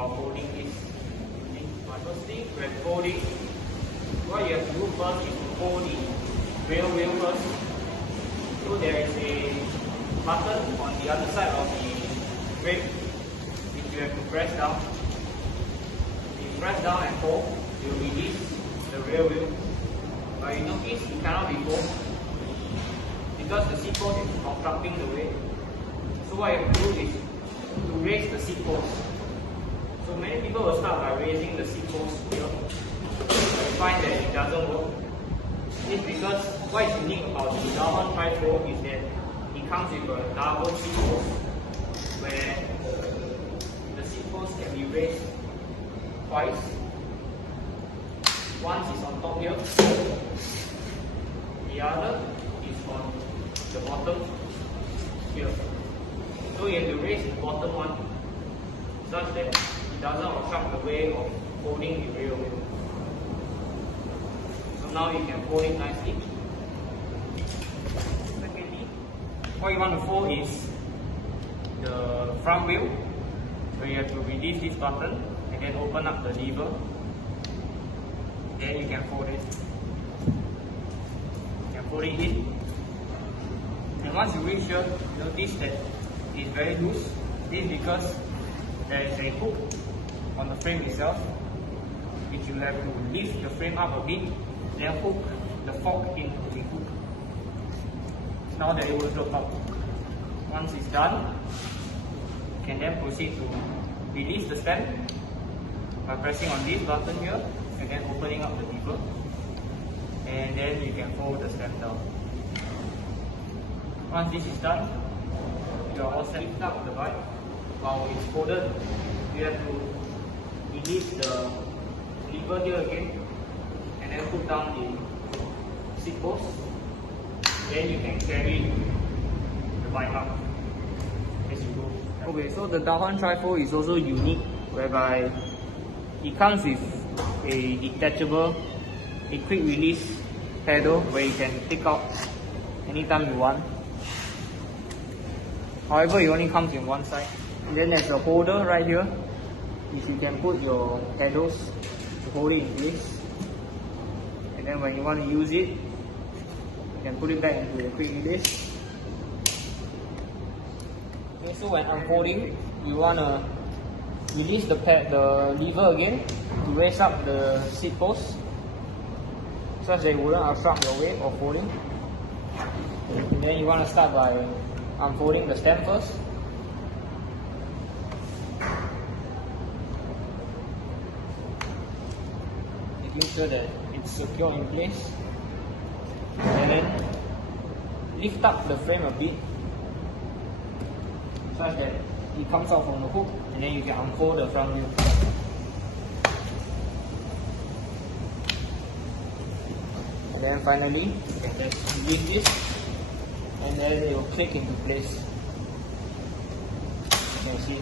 about folding this. Firstly, when folding, what you have to do first is to fold the rear wheel first. So there is a button on the other side of the brake which you have to press down. If you press down and hold, you release the rear wheel. But you notice it cannot be pulled because the seat post is obstructing the way. So what you have to do is to raise the seat post. So many people will start by raising the seat post here. You find that it doesn't work. It's because what is unique about the Dahon Trifold is that it comes with a double seat post where the seat post can be raised twice. One is on top here, the other is on the bottom here. So you have to raise the bottom one such that it doesn't obstruct the way of folding the rear wheel. So now you can fold it nicely. Secondly, what you want to fold is the front wheel. So you have to release this button and then open up the lever. Then you can fold it. You can fold it in. And once you reach here, notice that it's very loose. This is because there is a hook on the frame itself, which you have to lift the frame up a bit, then hook the fork into the hook. Now that it will drop out. Once it's done, you can then proceed to release the stem by pressing on this button here and then opening up the lever, and then you can fold the stem down. Once this is done, you are all set up the bike. While it's folded, you have to release the lever here again and then put down the seat post. Then you can carry the bike up as you go. Okay, so the Dahon Trifold is also unique, whereby it comes with a detachable, a quick release pedal where you can take out anytime you want. However, it only comes in one side. And then there's a holder right here, which you can put your pedals to hold it in place. And then when you want to use it, you can put it back into the quick release. Okay, so when unfolding, you want to release the lever again to raise up the seat post such that it wouldn't obstruct your way of folding. And then you want to start by unfolding the stem first. Making sure that it's secure in place. And then lift up the frame a bit such that it comes out from the hook, and then you can unfold the front wheel. And then finally, you can just release this, and then it will click into place. You can see